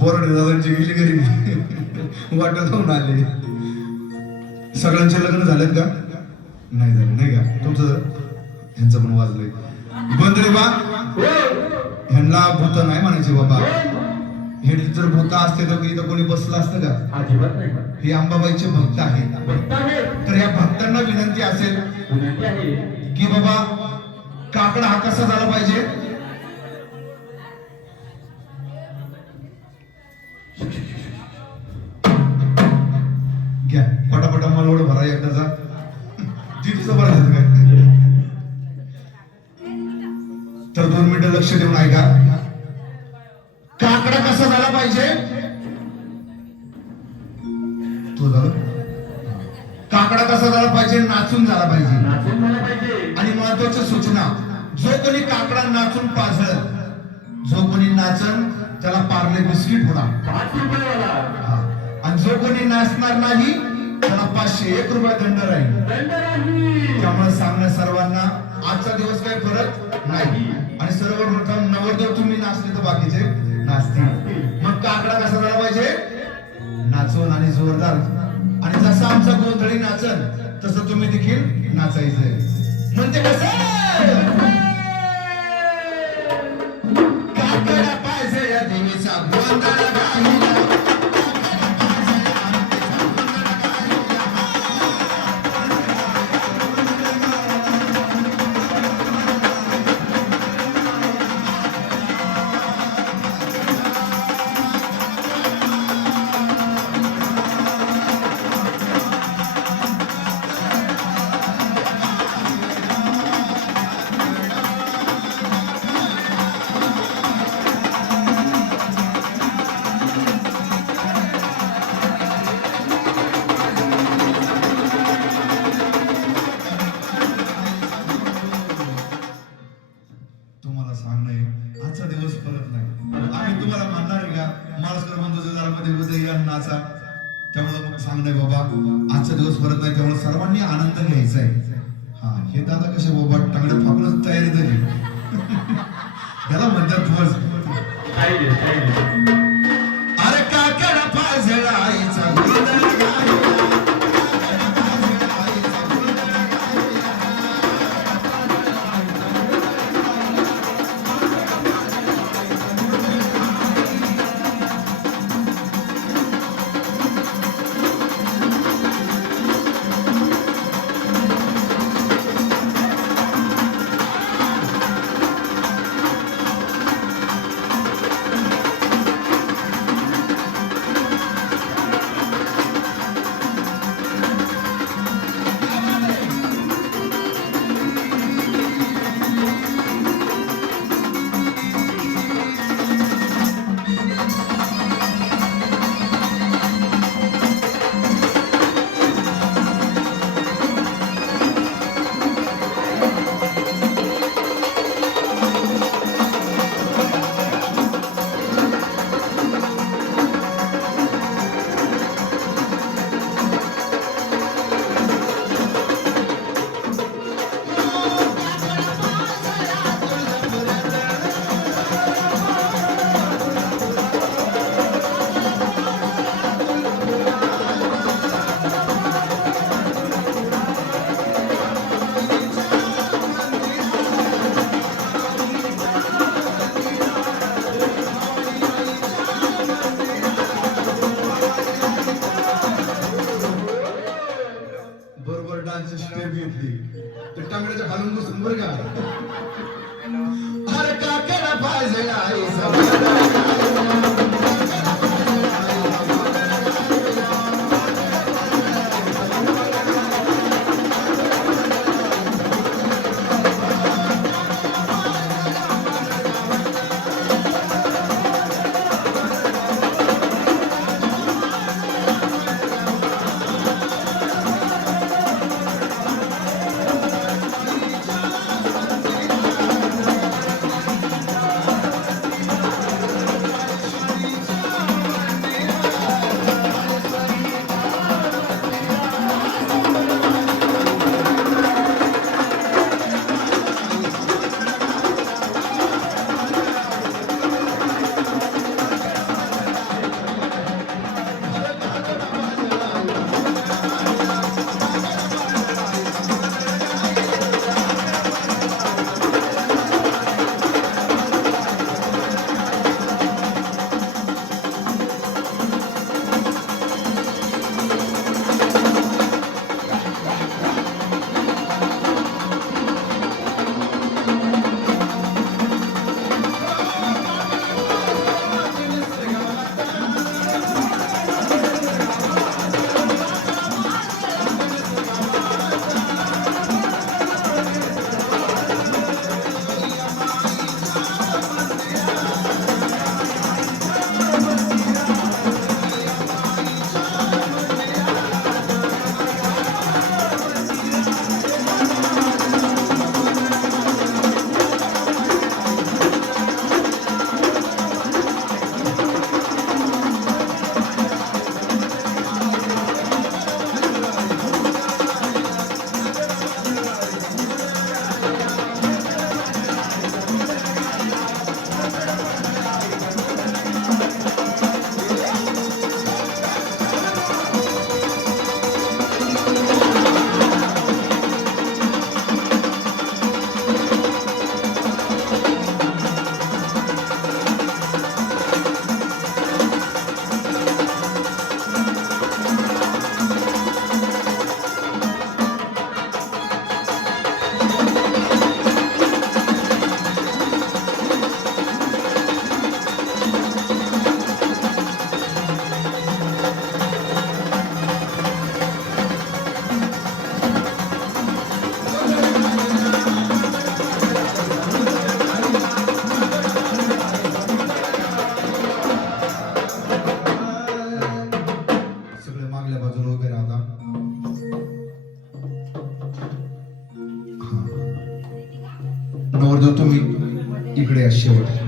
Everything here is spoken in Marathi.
बोराडे दादांची गेली घरी वाटत होऊन आले. सगळ्यांचे लग्न झालेत का? नाही झाले नाही का? तुमचं ह्यांचं पण वाजलंय. बंदरे बा ह्यांना भूत नाही म्हणायचे बाबा. हे जर भूत असते तर इथं कोणी बसलं असतं का? अजिबात नाही. हे अंबाबाईचे भक्त आहेत. भक्त आहे. तर या भक्तांना विनंती असेल विनंती आहे की बाबा काकडा हा कसा झाला पाहिजे? घ्या पटापटा मलवड भरा एकदाचा. जिथचं भरायचं काय तर 2 मिनिटं लक्ष देऊन ऐका. काकडा कसा झाला पाहिजे? तो झालं. काकडा कसा झाला पाहिजे? नाचून झाला पाहिजे. नाचून झाला पाहिजे. आणि महत्वाची सूचना, जो कोणी काकडा नाचून पाजळ, जो कोणी नाचन त्याला पार्ले बिस्किट होणार 5 रुपयावाला. आणि जो कोणी नाचणार नाही त्याला 501 रुपये दंड राहील. दंड नाही. त्यामुळे सांगणं सर्वांना आजचा दिवस काही फरक नाही. आणि सर्वप्रथम नवरदेव तुम्ही नाचले तर बाकीचे नाचतील. मग काकडा कसा झाला पाहिजे? नाचून आणि जोरदार. आणि जसं आमचा गोंधळी नाचन तसं तुम्ही देखील नाचायचंय. म्हणजे कसं काकडा पाहिजे या देवीचा गोंधळ गायला. तुम्हाला सांगणं आजचा दिवस परत नाही. आम्ही तुम्हाला म्हणणार आहे का माळसकर बंधूच्या दारामध्ये उद्या या नाचा. त्यामुळे मग सांगणं बाबा आजचा दिवस परत नाही. त्यामुळे सर्वांनी आनंद घ्यायचा आहे. हा हे दादा कसे बाबा टांगडे फाकूनच तयारी झाली. त्याला म्हणतात ध्वज. अरे काकडा पाजळायचा गोंधळ गायला. नवरदेव तुम्ही इकडे या शेवट